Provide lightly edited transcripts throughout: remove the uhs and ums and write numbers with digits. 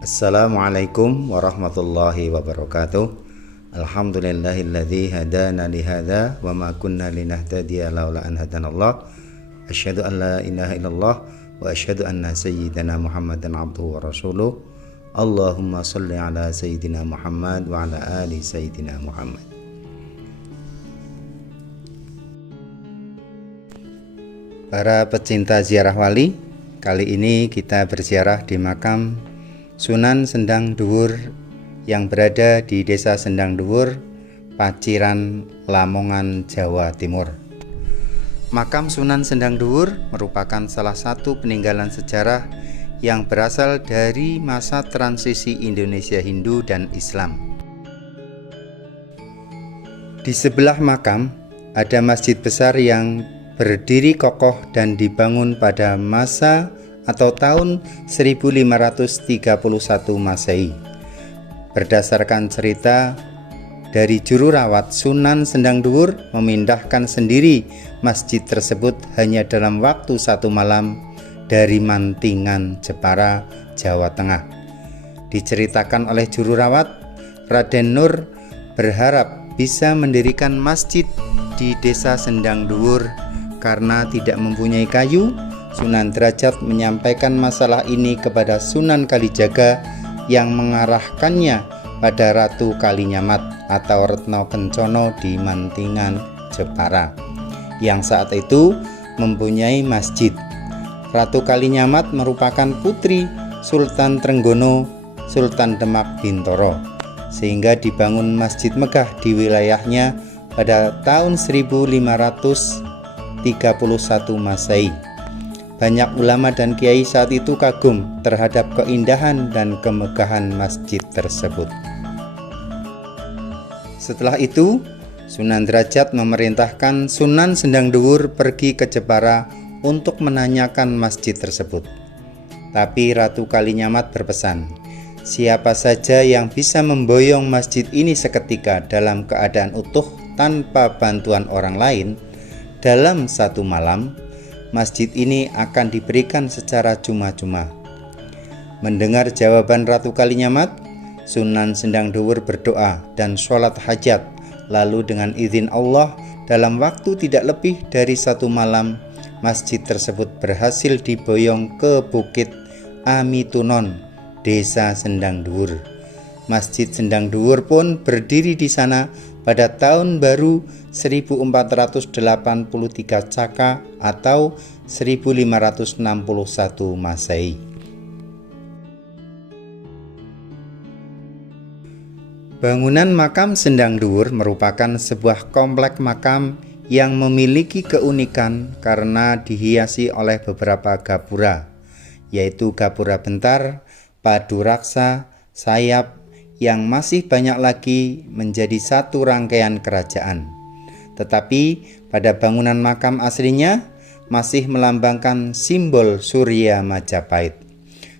Assalamualaikum warahmatullahi wabarakatuh. Alhamdulillahilladzi hadana lihada wa ma kunna linahtadiya laula an hadanallah. Asyhadu an la ilaha illallah wa asyhadu anna sayyidana Muhammadan abduhu wa rasuluh. Allahumma shalli ala sayyidina Muhammad wa ala ali sayyidina Muhammad. Para pecinta ziarah wali, kali ini kita berziarah di makam Sunan Sendang Dhuwur yang berada di Desa Sendang Dhuwur, Paciran, Lamongan, Jawa Timur. Makam Sunan Sendang Dhuwur merupakan salah satu peninggalan sejarah yang berasal dari masa transisi Indonesia Hindu dan Islam. Di sebelah makam ada masjid besar yang berdiri kokoh dan dibangun pada masa atau tahun 1531 Masehi. Berdasarkan cerita dari juru rawat, Sunan Sendang Dhuwur memindahkan sendiri masjid tersebut hanya dalam waktu 1 malam dari Mantingan, Jepara, Jawa Tengah. Diceritakan oleh juru rawat, Raden Nur berharap bisa mendirikan masjid di Desa Sendang Dhuwur karena tidak mempunyai kayu. Sunan Derajat menyampaikan masalah ini kepada Sunan Kalijaga yang mengarahkannya pada Ratu Kalinyamat atau Retno Kencono di Mantingan, Jepara, yang saat itu mempunyai masjid. Ratu Kalinyamat merupakan putri Sultan Trenggono, Sultan Demak Bintoro, sehingga dibangun Masjid Megah di wilayahnya pada tahun 1531 Masehi. Banyak ulama dan kiai saat itu kagum terhadap keindahan dan kemegahan masjid tersebut. Setelah itu, Sunan Derajat memerintahkan Sunan Sendang Dhuwur pergi ke Jepara untuk menanyakan masjid tersebut. Tapi Ratu Kalinyamat berpesan, siapa saja yang bisa memboyong masjid ini seketika dalam keadaan utuh tanpa bantuan orang lain dalam 1 malam, masjid ini akan diberikan secara cuma-cuma. Mendengar jawaban Ratu Kalinyamat, Sunan Sendang Dhuwur berdoa dan sholat hajat. Lalu dengan izin Allah, dalam waktu tidak lebih dari 1 malam, masjid tersebut berhasil diboyong ke Bukit Amitunon, Desa Sendang Dhuwur. Masjid Sendang Dhuwur pun berdiri di sana pada tahun baru 1483 Caka atau 1561 Masehi. Bangunan makam Sendang Dhuwur merupakan sebuah komplek makam yang memiliki keunikan karena dihiasi oleh beberapa gapura, yaitu gapura bentar, padu raksa, sayap, yang masih banyak lagi menjadi satu rangkaian kerajaan. Tetapi pada bangunan makam aslinya masih melambangkan simbol Surya Majapahit.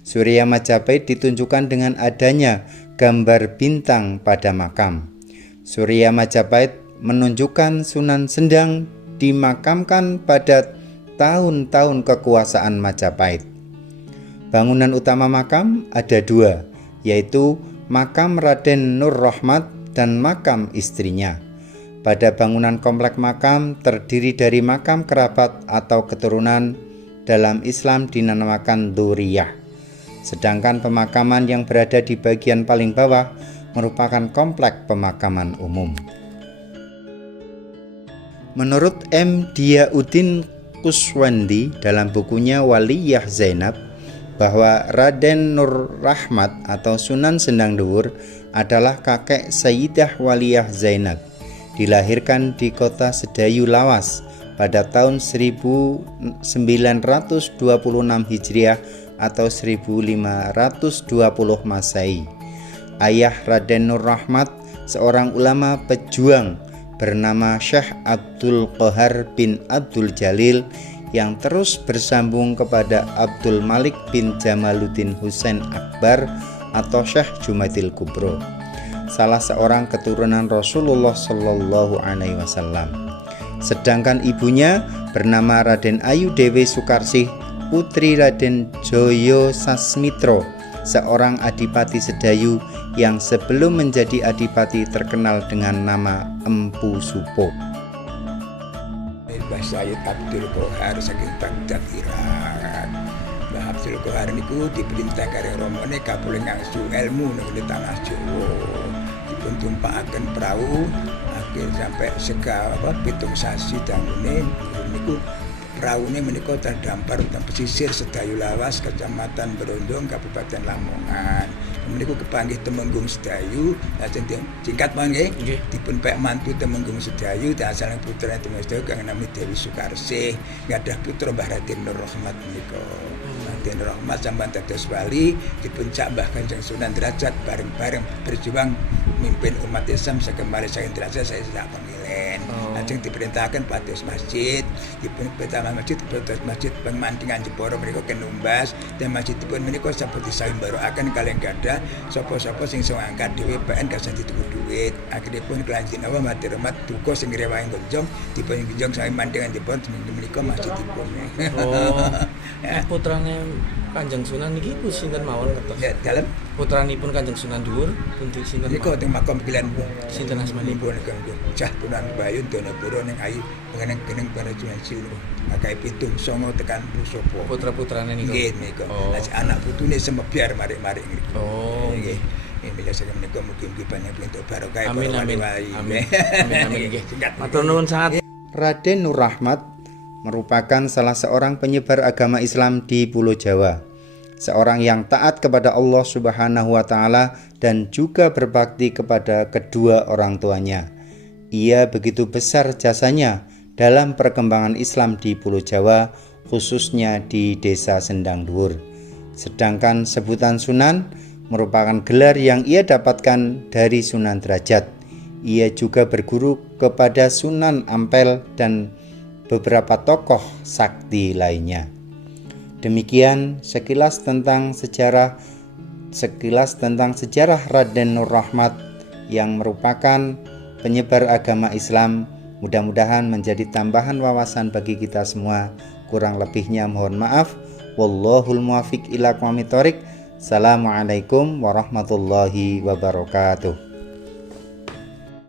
Surya Majapahit ditunjukkan dengan adanya gambar bintang pada makam. Surya Majapahit menunjukkan Sunan Sendang dimakamkan pada tahun-tahun kekuasaan Majapahit. Bangunan utama makam ada 2, yaitu makam Raden Nur Rahmat dan makam istrinya. Pada bangunan komplek makam terdiri dari makam kerabat atau keturunan, dalam Islam dinamakan dzurriyyah. Sedangkan pemakaman yang berada di bagian paling bawah merupakan komplek pemakaman umum. Menurut M. Diyauddin Kuswandi dalam bukunya Waliyah Zainab, bahwa Raden Nur Rahmat atau Sunan Sendang Dhuwur adalah kakek Sayyidah Waliyah Zainab, dilahirkan di kota Sedayu Lawas pada tahun 1926 Hijriah atau 1520 Masehi. Ayah Raden Nur Rahmat seorang ulama pejuang bernama Syekh Abdul Qohar bin Abdul Jalil yang terus bersambung kepada Abdul Malik bin Jamaluddin Husain Akbar atau Syekh Jumatil Kubro, salah seorang keturunan Rasulullah Shallallahu Alaihi Wasallam. Sedangkan ibunya bernama Raden Ayu Dewi Sukarsih, putri Raden Joyo Sasmitro, seorang adipati Sedayu yang sebelum menjadi adipati terkenal dengan nama Empu Supo. Mbah Sayyid Abdul Qohar saking Baghdad Irak. Mbah Abdul Qohar niku diperintah karo romone kapulih ngangsu ilmu ning tanah Jawa. Dipun tumpakaken prau akhir sampai pitung sasi dangune niku praune menika terdampar teng pesisir Sedayu Lawas, Kecamatan Berondong, Kabupaten Lamongan. Menika kepanggih Temenggung Sedayu, lajeng singkat mangke dipun pek mantu Temenggung Sedayu asal putra Temenggung Sedayu kang nami Dewi Sukarsih, gadah putra Mbah Raden Nur Rahmat menika. Raden Nur Rahmat sampeyan dados wali, dipun cak Mbah Kanjeng Sunan Derajat bareng-bareng berjuang mimpin umat Islam sakemale saking derajat saya tidak panggilan. Lajeng diperintahkan pados masjid, dipun pertama masjid pengmandingan Jepara menika kenumbas dan masjid dipun menika sampun disayembaraken kalih gadah sapa-sapa sing iso ngangkat dhewe PN kasah dituku dhuwit. Akhiripun kelanjut awak mati remat duka sing rewahe gonjong dipun gonjong sae mandingan Jepara menika masjid dipun. Putrane Kanjeng Sunan niki ku sinten mawon ngertos? Ya, dalem putranipun Kanjeng Sunan Dhuwur pundi sinten? Niku teng makam Pikilan Bu. Sinten asmanipun? Niku Cah Punan Bayun Donopuro ning ayu geneng para Jumansil. Makai pitung songo tekan Pusopo. Putra-putrane niku. Nggih niku. Anak putune semebyar marik-marik niku. Nggih. Ini saya menika mugi-mugi banyak pintu barokah para wali-wali. Amin nggih. Matur nuwun sangat. Raden Nur Rahmat merupakan salah seorang penyebar agama Islam di Pulau Jawa. Seorang yang taat kepada Allah Subhanahu wa taala dan juga berbakti kepada kedua orang tuanya. Ia begitu besar jasanya dalam perkembangan Islam di Pulau Jawa, khususnya di Desa Sendang Dhuwur. Sedangkan sebutan Sunan merupakan gelar yang ia dapatkan dari Sunan Derajat. Ia juga berguru kepada Sunan Ampel dan beberapa tokoh sakti lainnya. Demikian sekilas tentang sejarah Raden Nur Rahmat yang merupakan penyebar agama Islam. Mudah-mudahan menjadi tambahan wawasan bagi kita semua. Kurang lebihnya mohon maaf. Wallahul muwaffiq ila aqwamit thoriq. Assalamualaikum warahmatullahi wabarakatuh.